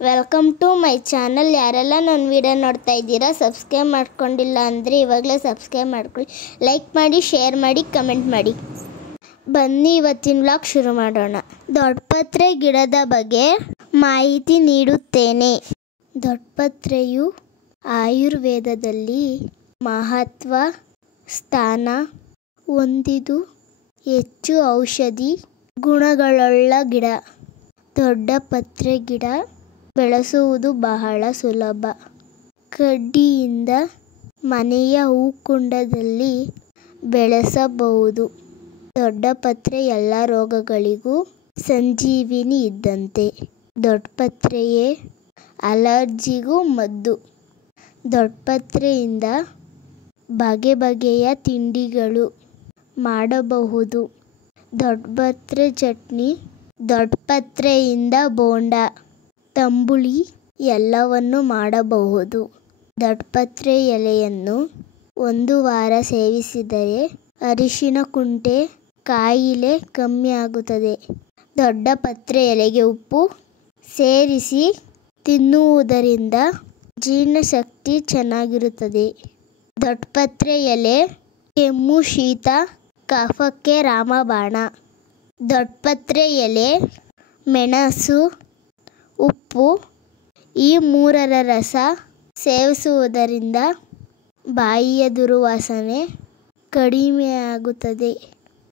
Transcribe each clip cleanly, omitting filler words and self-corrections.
Welcome to my channel. ಯಾರೆಲ್ಲ ನನ್ನ video ನೋಡ್ತಾ ಇದ್ದೀರಾ, ಸಬ್ಸ್ಕ್ರೈಬ್ ಮಾಡ್ಕೊಂಡಿಲ್ಲ ಅಂದರೆ ಇವಾಗಲೇ ಸಬ್ಸ್ಕ್ರೈಬ್ ಮಾಡ್ಕೊಳ್ಳಿ. ಲೈಕ್ ಮಾಡಿ, ಶೇರ್ ಮಾಡಿ, ಕಮೆಂಟ್ ಮಾಡಿ. ಬನ್ನಿ ಇವತ್ತಿನ ವ್ಲಾಗ್ ಶುರು ಮಾಡೋಣ. ದೊಡ್ಡಪತ್ರೆ ಗಿಡದ ಬಗ್ಗೆ ಮಾಹಿತಿ ನೀಡುತ್ತೇನೆ. ದೊಡ್ಡಪತ್ರೆಯು ಆಯುರ್ವೇದದಲ್ಲಿ ಮಹತ್ವ ಸ್ಥಾನ ಹೊಂದಿದ್ದು ಹೆಚ್ಚು ಔಷಧಿ ಗುಣಗಳುಳ್ಳ ಗಿಡ. ದೊಡ್ಡಪತ್ರೆ ಗಿಡ ಬೆಳೆಸುವುದು ಬಹಳ ಸುಲಭ. ಕಡ್ಡಿಯಿಂದ ಮನೆಯ ಹೂಕುಂಡದಲ್ಲಿ ಬೆಳೆಸಬಹುದು. ದೊಡ್ಡಪತ್ರೆ ಎಲ್ಲ ರೋಗಗಳಿಗೂ ಸಂಜೀವಿನಿ ಇದ್ದಂತೆ. ದೊಡ್ಡಪತ್ರೆಯೇ ಅಲರ್ಜಿಗೂ ಮದ್ದು. ದೊಡ್ಡಪತ್ರೆಯಿಂದ ಬಗೆ ಬಗೆಯ ತಿಂಡಿಗಳು ಮಾಡಬಹುದು. ದೊಡ್ಡಪತ್ರೆ ಚಟ್ನಿ, ದೊಡ್ಡಪತ್ರೆಯಿಂದ ಬೋಂಡ, ತಂಬುಳಿ ಎಲ್ಲವನ್ನು ಮಾಡಬಹುದು. ದೊಡ್ಡಪತ್ರೆ ಎಲೆಯನ್ನು 1 ವಾರ ಸೇವಿಸಿದರೆ ಅರಿಶಿನ ಕುಂಟೆ ಕಾಯಿಲೆ ಕಮ್ಮಿಯಾಗುತ್ತದೆ. ದೊಡ್ಡಪತ್ರೆ ಎಲೆಗೆ ಉಪ್ಪು ಸೇರಿಸಿ ತಿನ್ನುವುದರಿಂದ ಜೀರ್ಣಶಕ್ತಿ ಚೆನ್ನಾಗಿರುತ್ತದೆ. ದೊಡ್ಡಪತ್ರೆ ಎಲೆ ಕೆಮ್ಮು, ಶೀತ, ಕಫಕ್ಕೆ ರಾಮಬಾಣ. ದೊಡ್ಡಪತ್ರೆ ಎಲೆ, ಮೆಣಸು, ಉಪ್ಪು ಈ 3ರ ರಸ ಸೇವಿಸುವುದರಿಂದ ಬಾಯಿಯ ದುರ್ವಾಸನೆ ಕಡಿಮೆಯಾಗುತ್ತದೆ.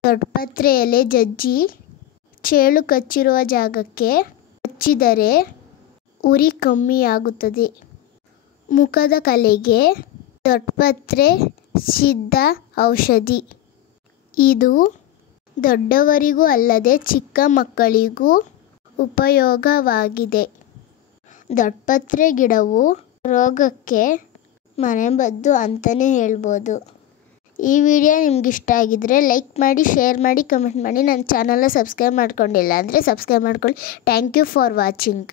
ದೊಡ್ಡಪತ್ರೆ ಎಲೆ ಜಜ್ಜಿ ಚೇಳು ಕಚ್ಚಿರುವ ಜಾಗಕ್ಕೆ ಹಚ್ಚಿದರೆ ಉರಿ ಕಮ್ಮಿಯಾಗುತ್ತದೆ. ಮುಖದ ಕಲೆಗೆ ದೊಡ್ಡಪತ್ರೆ ಸಿದ್ಧ ಔಷಧಿ. ಇದು ದೊಡ್ಡವರಿಗೂ ಅಲ್ಲದೆ ಚಿಕ್ಕ ಮಕ್ಕಳಿಗೂ ಉಪಯೋಗವಾಗಿದೆ. ದೊಡ್ಡಪತ್ರೆ ಗಿಡವು ರೋಗಕ್ಕೆ ಮನೆಮದ್ದು ಅಂತಲೇ ಹೇಳ್ಬೋದು. ಈ ವಿಡಿಯೋ ನಿಮ್ಗೆ ಇಷ್ಟ ಆಗಿದ್ರೆ ಲೈಕ್ ಮಾಡಿ, ಶೇರ್ ಮಾಡಿ, ಕಮೆಂಟ್ ಮಾಡಿ. ನನ್ನ ಚಾನಲ್ನ ಸಬ್ಸ್ಕ್ರೈಬ್ ಮಾಡ್ಕೊಂಡಿಲ್ಲ ಅಂದರೆ ಸಬ್ಸ್ಕ್ರೈಬ್ ಮಾಡ್ಕೊಳ್ಳಿ. Thank you for watching.